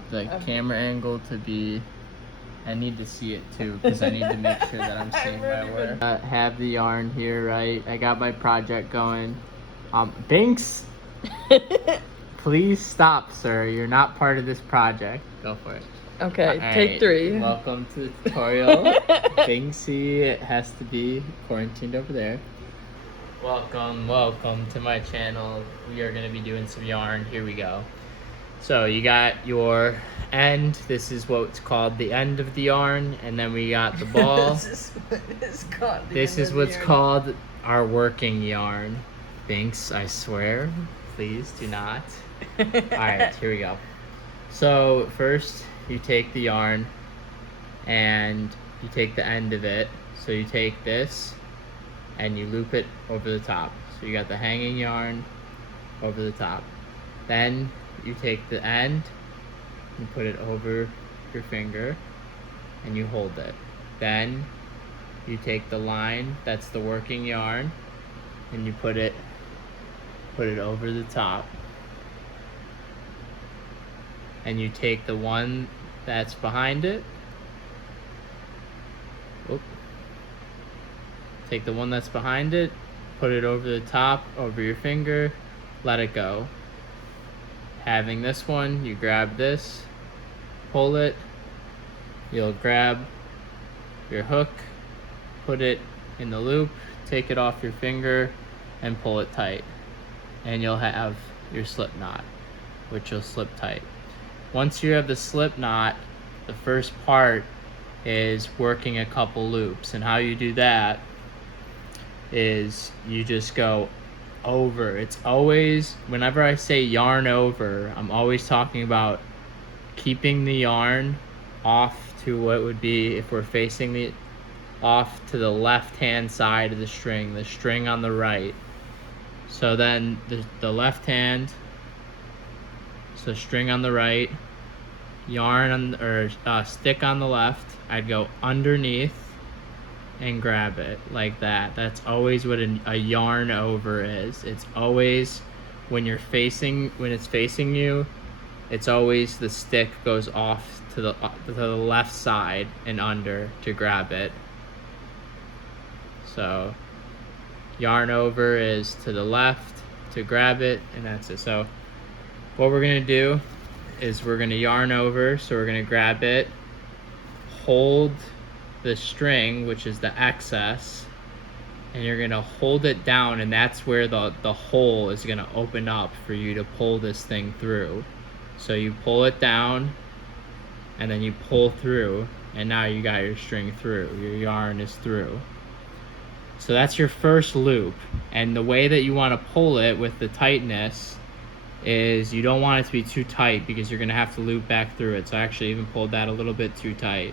want the camera angle to be, I need to see it too, because I need to make sure that I'm seeing my work. Have the yarn here, right? I got my project going. Binks! Please stop, sir. You're not part of this project. Go for it. Okay, All take right. 3. Welcome to the tutorial. Binksy has to be quarantined over there. Welcome to my channel. We are going to be doing some yarn. Here we go. So you got your end. This is what's called the end of the yarn, and then we got the ball. This is what's called our working yarn. Binks, I swear, please do not. All right, here we go. So first you take the yarn and you take the end of it. So you take this and you loop it over the top. So you got the hanging yarn over the top. Then you take the end and put it over your finger and you hold it. Then you take the line, that's the working yarn, and you put it over the top. And you take the one that's behind it. Whoop. Take the one that's behind it, put it over the top, over your finger, let it go. Having this one, you grab this, pull it, you'll grab your hook, put it in the loop, take it off your finger, and pull it tight. And you'll have your slip knot, which will slip tight. Once you have the slip knot, the first part is working a couple loops. And how you do that is you just go over. It's always, whenever I say yarn over, I'm always talking about keeping the yarn off to what would be, if we're facing the off to the left hand side of the string on the right. So then the left hand, so string on the right, yarn on, or stick on the left, I'd go underneath and grab it like that. That's always what a yarn over is. It's always when it's facing you, it's always the stick goes off to the left side and under to grab it. So yarn over is to the left to grab it, and that's it. So what we're gonna do is we're gonna yarn over, so we're gonna grab it, hold the string, which is the excess, and you're gonna hold it down, and that's where the hole is gonna open up for you to pull this thing through. So you pull it down and then you pull through, and now you got your string through, your yarn is through. So that's your first loop, and the way that you want to pull it with the tightness is you don't want it to be too tight, because you're going to have to loop back through it. So I actually even pulled that a little bit too tight.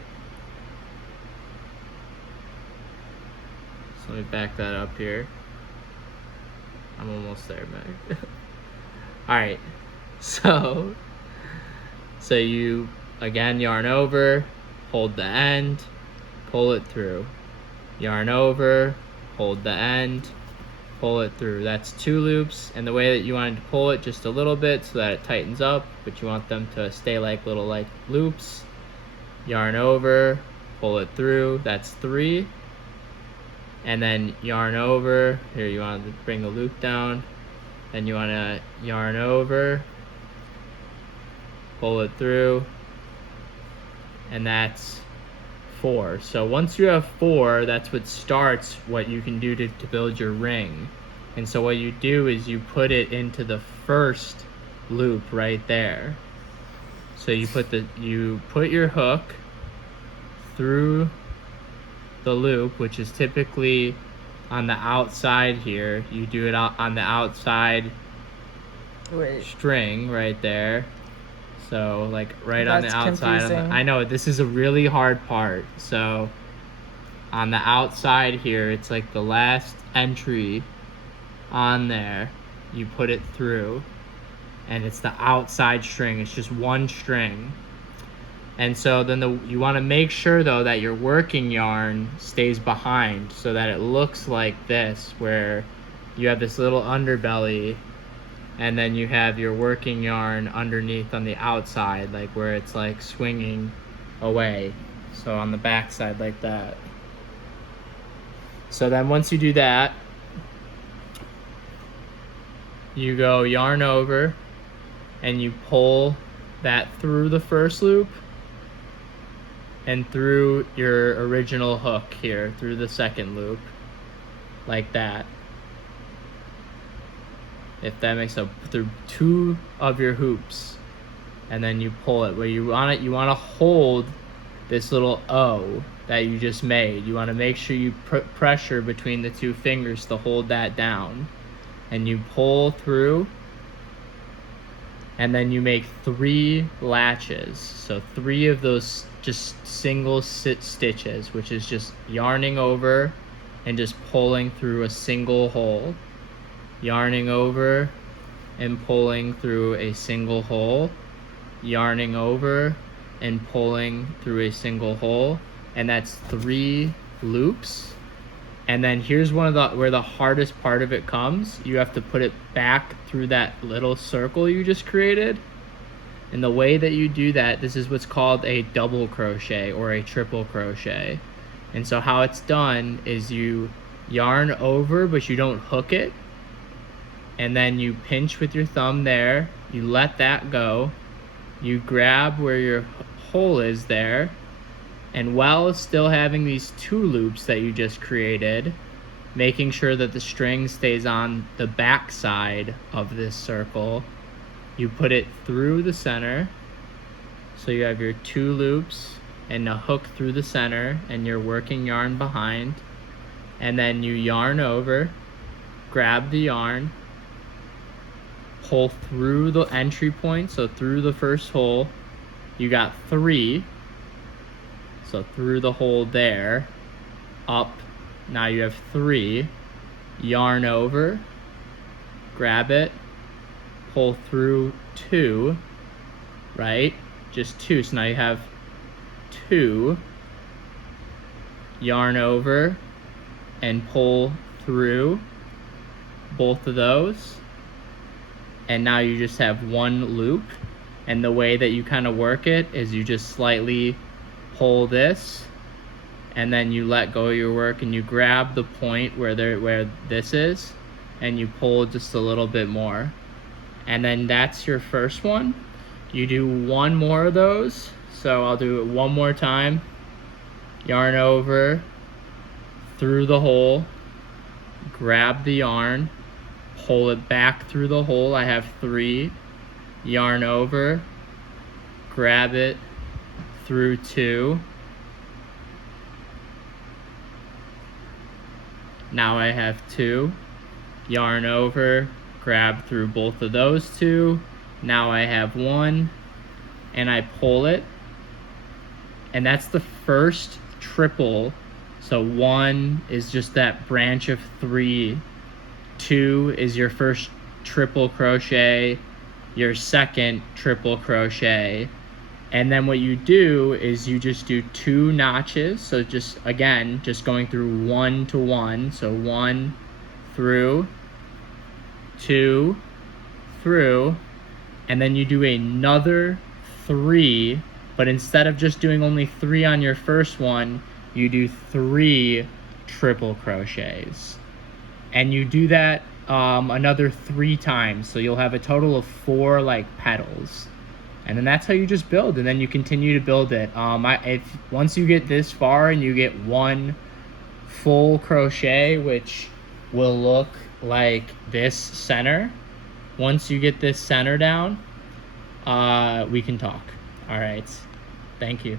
So let me back that up here. I'm almost there, man. Alright, so you again yarn over, hold the end, pull it through, yarn over, hold the end, pull it through. That's 2 loops, and the way that you want to pull it just a little bit so that it tightens up, but you want them to stay like little loops. Yarn over, pull it through, that's 3. And then yarn over, here you want to bring the loop down, then you want to yarn over, pull it through, and that's 4. So once you have 4, that's what starts what you can do to build your ring. And so what you do is you put it into the first loop right there. So you put your hook through the loop, which is typically on the outside here. You do it on the outside string right there. So like right on the outside. I know this is a really hard part. So on the outside here, it's like the last entry on there. You put it through, and it's the outside string. It's just one string. And so then you want to make sure though that your working yarn stays behind, so that it looks like this, where you have this little underbelly and then you have your working yarn underneath on the outside, like where it's like swinging away, so on the back side like that. So then once you do that, you go yarn over and you pull that through the first loop and through your original hook here, through the second loop, like that. If that makes sense, through 2 of your hoops, and then you pull it. Where you want to hold this little O that you just made. You want to make sure you put pressure between the 2 fingers to hold that down, and you pull through, and then you make 3 latches. So 3 of those just single stitches, which is just yarning over and just pulling through a single hole, yarning over and pulling through a single hole, yarning over and pulling through a single hole, and that's 3 loops. And then here's where the hardest part of it comes. You have to put it back through that little circle you just created. And the way that you do that, this is what's called a double crochet or a triple crochet. And so how it's done is you yarn over, but you don't hook it. And then you pinch with your thumb there, you let that go, you grab where your hole is there, and while still having these 2 loops that you just created, making sure that the string stays on the back side of this circle, you put it through the center. So you have your 2 loops and a hook through the center and your working yarn behind, and then you yarn over, grab the yarn, pull through the entry point, so through the first hole, you got 3, so through the hole there, up, now you have 3, yarn over, grab it, pull through 2, right, just 2, so now you have 2, yarn over, and pull through both of those, and now you just have 1 loop. And the way that you kind of work it is you just slightly pull this, and then you let go of your work and you grab the point where this is, and you pull just a little bit more, and then that's your first one. You do 1 more of those, so I'll do it 1 more time. Yarn over, through the hole, grab the yarn, pull it back through the hole, I have 3, yarn over, grab it through 2, now I have 2, yarn over, grab through both of those 2, now I have 1, and I pull it, and that's the first triple. So 1 is just that branch of 3, 2 is your first triple crochet, your second triple crochet, and then what you do is you just do 2 notches. So just again, just going through 1 to 1, so 1 through, 2 through, and then you do another 3, but instead of just doing only 3 on your first one, you do 3 triple crochets, and you do that another 3 times, so you'll have a total of 4 like petals, and then that's how you just build, and then you continue to build it. Once you get this far and you get 1 full crochet, which will look like this center, once you get this center down, we can talk. All right, thank you.